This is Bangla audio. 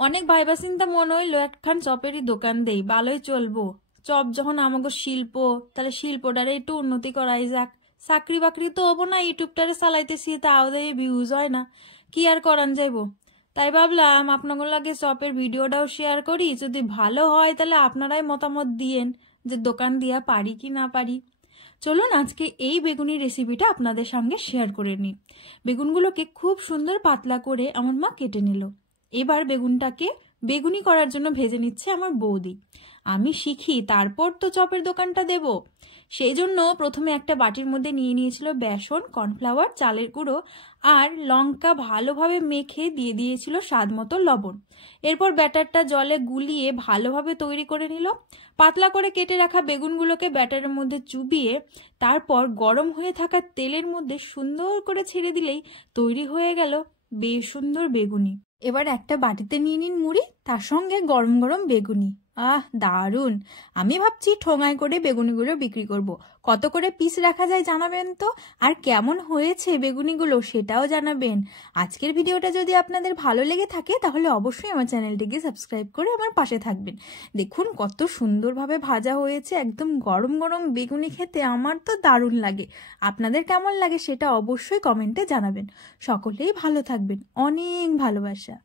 অনেক ভাইবা চিন্তা মনে হইলো একখান চপেরই দোকান দেই, ভালোই চলবো। চপ যখন আমাকে শিল্প, তাহলে শিল্পটারে একটু উন্নতি করাই যাক। চাকরি বাকরি তো হবো না, ইউটিউবটারে চালাইতেছি, তাও দিয়ে ভিউজ হয় না, কি আর করান যাইবো। তাই ভাবলাম আপনাদের লাগে চপের ভিডিওটাও শেয়ার করি, যদি ভালো হয় তাহলে আপনারাই মতামত দিয়েন যে দোকান দিয়া পারি কি না পারি। চলুন আজকে এই বেগুনি রেসিপিটা আপনাদের সঙ্গে শেয়ার করে নিই। বেগুনগুলোকে খুব সুন্দর পাতলা করে আমার মা কেটে নিল। এবার বেগুনটাকে বেগুনি করার জন্য ভেজে নিচ্ছে আমার বৌদি। আমি শিখি, তারপর তো চপের দোকানটা দেব। সেই জন্য প্রথমে একটা বাটির মধ্যে নিয়ে নিয়েছিল বেসন, কর্নফ্লাওয়ার, চালের গুঁড়ো আর লঙ্কা ভালোভাবে মেখে দিয়ে দিয়েছিল স্বাদ মতো লবণ। এরপর ব্যাটারটা জলে গুলিয়ে ভালোভাবে তৈরি করে নিল। পাতলা করে কেটে রাখা বেগুনগুলোকে ব্যাটারের মধ্যে চুবিয়ে তারপর গরম হয়ে থাকা তেলের মধ্যে সুন্দর করে ছেড়ে দিলেই তৈরি হয়ে গেল বেশ সুন্দর বেগুনি। এবার একটা বাটিতে নিয়ে নিন মুড়ি, তার সঙ্গে গরম গরম বেগুনি। আহ, দারুণ! আমি ভাবছি ঠোঙায় করে বেগুনিগুলো বিক্রি করব। কত করে পিস রাখা যায় জানাবেন তো, আর কেমন হয়েছে বেগুনিগুলো সেটাও জানাবেন। আজকের ভিডিওটা যদি আপনাদের ভালো লেগে থাকে তাহলে অবশ্যই আমার চ্যানেলটিকে সাবস্ক্রাইব করে আমার পাশে থাকবেন। দেখুন কত সুন্দরভাবে ভাজা হয়েছে, একদম গরম গরম বেগুনি খেতে আমার তো দারুণ লাগে। আপনাদের কেমন লাগে সেটা অবশ্যই কমেন্টে জানাবেন। সকলেই ভালো থাকবেন, অনেক ভালোবাসা।